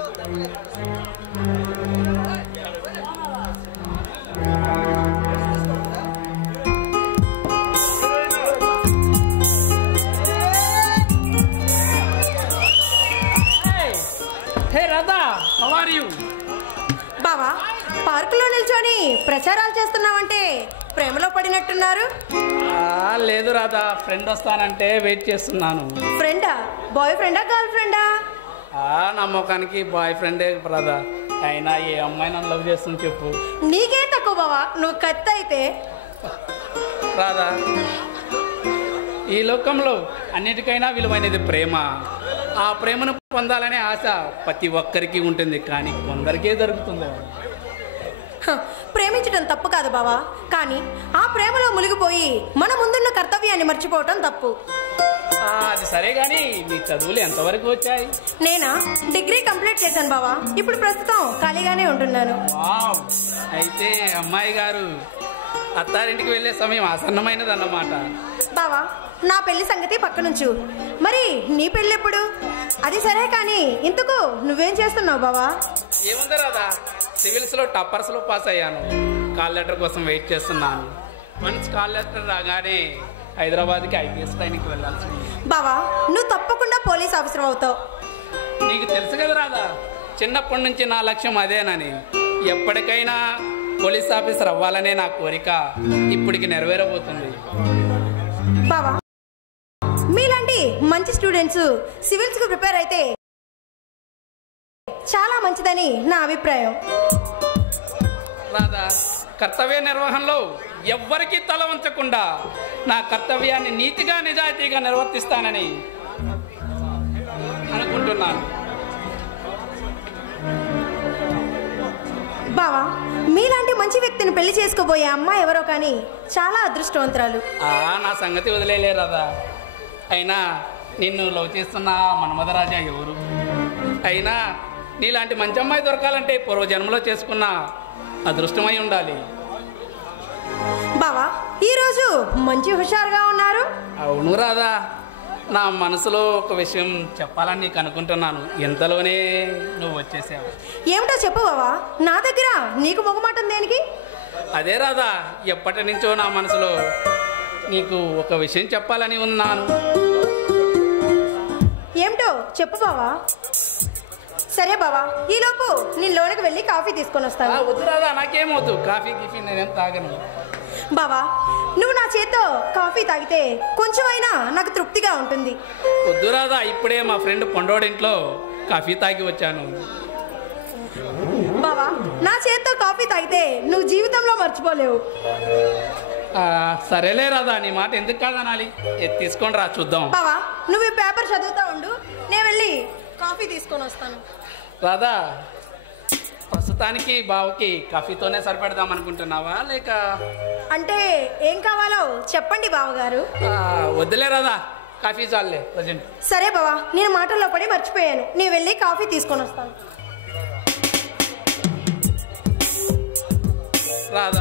Hey Radha, how are you? బావా, పార్కులో నిల్చొని ప్రచారాలు చేస్తున్నావంటే ప్రేమలో పడినట్టున్నారు. లేదు రాధా, ఫ్రెండ్ వస్తానంటే వెయిట్ చేస్తున్నాను. ఫ్రెండా? బాయ్ ఫ్రెండా, గర్ల్ ఫ్రెండా? నా ముఖానికి బాయ్ ఫ్రెండే రాధా. అయినా ఏ అమ్మాయి నన్ను లవ్ చేస్తుంది చెప్పు. నీకే తక్కువ బావా, నువ్వు కత్తి అయితే. రాధా, ఈ లోకంలో అన్నిటికైనా విలువైనది ప్రేమ. ఆ ప్రేమను పొందాలనే ఆశ ప్రతి ఒక్కరికి ఉంటుంది, కానీ కొందరికే దొరుకుతుంది. ప్రేమించడం తప్పు కాదు బావా, కానీ ఆ ప్రేమలో మునిగిపోయి మన ముందున్న కర్తవ్యాన్ని మర్చిపోవటం తప్పు. అది సరే గాని నీ చదువులు ఎంతవరకు వచ్చాయి? నేనా డిగ్రీ కంప్లీట్ చేశాను బావా. ఇప్పుడు ప్రస్తుతం ఖాళీగానే ఉంటున్నాను. అయితే అమ్మాయి గారు అత్తారింటికి వెళ్ళే సమయం ఆసన్నమైనది అన్నమాట. బావా, నా పెళ్లి సంగతి పక్కనుంచు, మరి నీ పెళ్ళి ఎప్పుడు? అది సరే కానీ ఇంతకు నువ్వేం చేస్తున్నావు బావా? ఏముంది రాదా, సివిల్స్లో టప్పర్స్లో పాస్ అయ్యాను. కాల్ లెటర్ కోసం వెయిట్ చేస్తున్నాను. వన్స్ కాల్ లెటర్ రాగానే హైదరాబాద్కి ఐపీఎస్ ట్రైనింగ్కి వెళ్ళాల్సింది. బావా, నువ్వు తప్పకుండా పోలీస్ ఆఫీసర్ అవుతావు. నీకు తెలుసు కదా రాదా, చిన్నప్పటి నుంచి నా లక్ష్యం అదేనని. ఎప్పటికైనా పోలీస్ ఆఫీసర్ అవ్వాలనే నా కోరిక ఇప్పటికి నెరవేరబోతుంది. బావా, మీలాంటి మంచి స్టూడెంట్స్ సివిల్స్కి ప్రిపేర్ అయితే చాలా మంచిదని నా అభిప్రాయం. రాదా, కర్తవ్య నిర్వహణలో ఎవ్వరికీ తల వంచకుండా నా కర్తవ్యాన్ని నీతిగా నిజాయితీగా నిర్వర్తిస్తానని అనుకుంటున్నాను. బావా, మీలాంటి మంచి వ్యక్తిని పెళ్లి చేసుకోబోయే అమ్మాయి ఎవరో కానీ చాలా అదృష్టవంతురాలు. నా సంగతి వదిలేలే రాదా. అయినా నిన్ను లవ్ చేస్తున్న మన్మధరాజా ఎవరు? అయినా నీలాంటి మంచి అమ్మాయి దొరకాలంటే పూర్వజన్మలో చేసుకున్న అదృష్టమై ఉండాలి. బావా, ఈరోజు మంచి హుషారుగా ఉన్నారు. అవును రాదా, నా మనసులో ఒక విషయం చెప్పాలని నీకు అనుకుంటున్నాను. ఎంతలోనే నువ్వు వచ్చేసావు. ఏమిటో చెప్పు బావా, నా దగ్గర నీకు మొగమాటం దేనికి? అదే రాదా, ఎప్పటి నుంచో నా మనసులో నీకు ఒక విషయం చెప్పాలని ఉన్నాను. ఏమిటో చెప్పు బావా. సరే బావా, ఈలోపు నేను లోనికి వెళ్ళి కాఫీ తీసుకొని వస్తాను. వద్దు రాదా, నాకేమవుతు, కాఫీ గిఫీ నేనేం తాగను. బావా, నువ్వు నా చేత్తో కాఫీ తాగితే కొంచెమైనా నాకు తృప్తిగా ఉంటుంది. వద్దు రాదా, ఇప్పుడే మా ఫ్రెండ్ పొండోడింట్లో కాఫీ తాగి వచ్చాను. బావా, నా చేత్తో కాఫీ తాగితే నువ్వు జీవితంలో మర్చిపోలేవు. సరేలే రాదా, నీ మాట ఎందుకు కాదనాలి. తీసుకొని రా చూద్దాం. బావా, నువ్వు ఈ పేపర్ చదువుతా ఉండు, నేను వెళ్ళి కాఫీ తీసుకొని వస్తాను. రాదా, ప్రస్తుతానికి బావకి కాఫీతోనే సరిపెడదాం అనుకుంటున్నావా, లేక? అంటే ఏం కావాలో చెప్పండి బావగారు. వద్దులే రాదా, కాఫీ చాలులే ప్రజెంట్. సరే బావా, నేను మాటల్లో పడి మర్చిపోయాను, నేను వెళ్ళి కాఫీ తీసుకొని వస్తాను. రాదా,